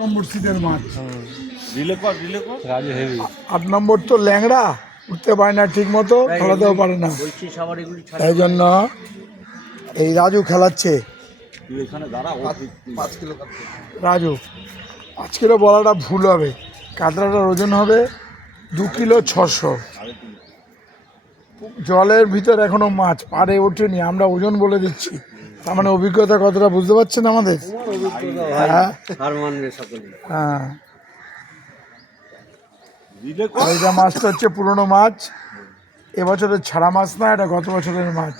নম্বর সিটের মাছ। রাজু হেভি। 8 নম্বর তো ল্যাংড়া, উঠতে পারে না ঠিক মতো, খেলাতেও পারে না, তাই জন্য এই রাজু খেলাচ্ছে। রাজু 5 কিলো বলাটা ভুল হবে, কাতলাটার ওজন হবে 2 কিলো 600। জলের ভিতর এখনো মাছ পাড়ে ওঠেনি, আমরা ওজন বলে দিচ্ছি, তার মানে অভিজ্ঞতা কতটা বুঝতে পারছেন আমাদের। হ্যাঁ হ্যাঁ, এইটা মাছটা হচ্ছে পুরনো মাছ, এবছরের ছাড়া মাছ না, এটা গত বছরের মাছ।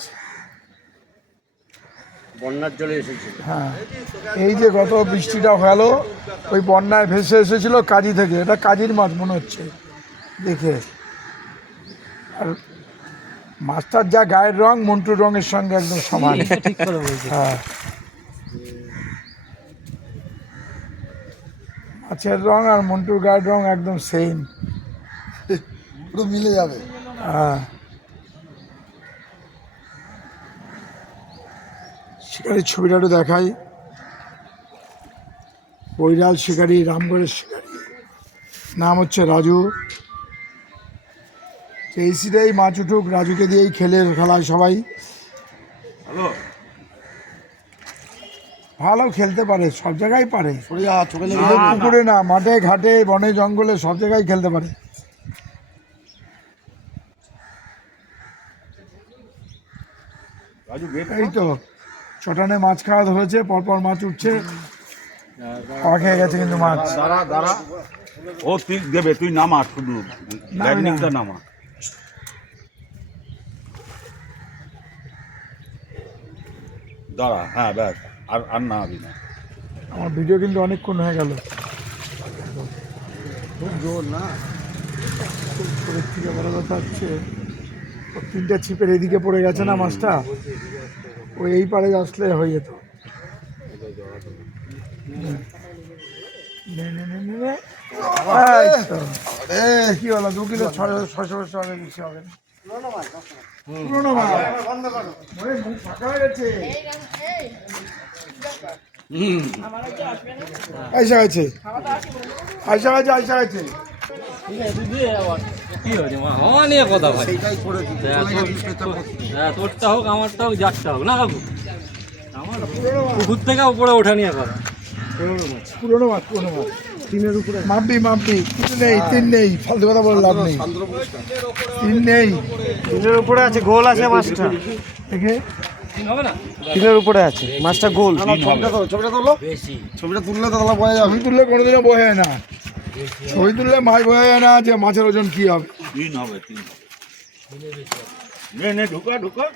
বন্যার জলে এসেছে। হ্যাঁ, এই যে গত বৃষ্টিটা গেল, ওই বন্যায় ভেসে এসেছিল কাজি থেকে, এটা কাজির মাছ মনে হচ্ছে দেখে। আর মাছটার যা গায়ের রং মন্টুর রঙের সঙ্গে একদম সমান। হ্যাঁ, মাছের রং আর মন্টুর গায়ের রং একদম সেম, পুরো মিলে যাবে। হ্যাঁ, শিকারির ছবিটা একটু দেখাই। বৈরাল শিকারি, রামগড়ের শিকারি, নাম হচ্ছে রাজু। এই সিটাই মাছ উঠুক, রাজুকে দিয়েই খেলায় সবাই। ভালো খেলতে পারে, সব জায়গায় পারে, শুধু পুকুরে না, মাঠে ঘাটে বনে জঙ্গলে সব জায়গায় খেলতে পারে। এই তো চটানে মাছ খাওয়া হয়েছে, পরপর মাছ উঠছে, খাওয়া খেয়ে গেছে কিন্তু মাছ। ও তুই দেবে, তুই নামা, শুধু নামা। দাঁড়া, হ্যাঁ ব্যাস, আর না আবি না। আমার ভিডিও কিন্তু অনেকক্ষণ হয়ে গেল, খুব জোর না, থেকে বড় কথা হচ্ছে 3টা ছিপের এদিকে পড়ে গেছে না মাছটা, ওই এই পারে আসলে হয়ে যেত। কি হলো, 2 কিলো 600 বেশি হবে না। পুরোনো মাছ ফাঁকা হয়ে গেছে, আইসা গেছে, আইসা গেছে, আইসা গেছে। কি হয়েছে মা, আমার নিয়ে কথা ভাই, তোরটা হোক আমারটা হোক যারটা হোক না কাকু, আমার পুকুর থেকে উপরে ওঠা নিয়ে কথা। পুরোনো মাছ, পুরোনো মাছ, 3-এর উপরে মাপবি, 3 নেই, ফালতু কথা বলে লাভ নেই, 3 নেই, 3-এর উপরে আছে, গোল আছে মাছটা, দেখে 3-এর উপরে আছে মাছটা, গোল। ছবিটা তুললে তো বোঝা যাবে, ছবি তুললে কোনোদিনও বোঝা যায় না, ছবি তুললে মাছ বোঝা যায় না যে মাছের ওজন কি হবে। 3 হবে, 3 নে ঢুকা।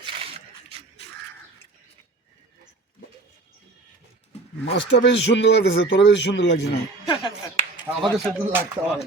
মাছটা বেশি সুন্দর লাগতেছে, তোরা বেশি সুন্দর লাগছে না, আমাকে সুন্দর লাগতে হবে।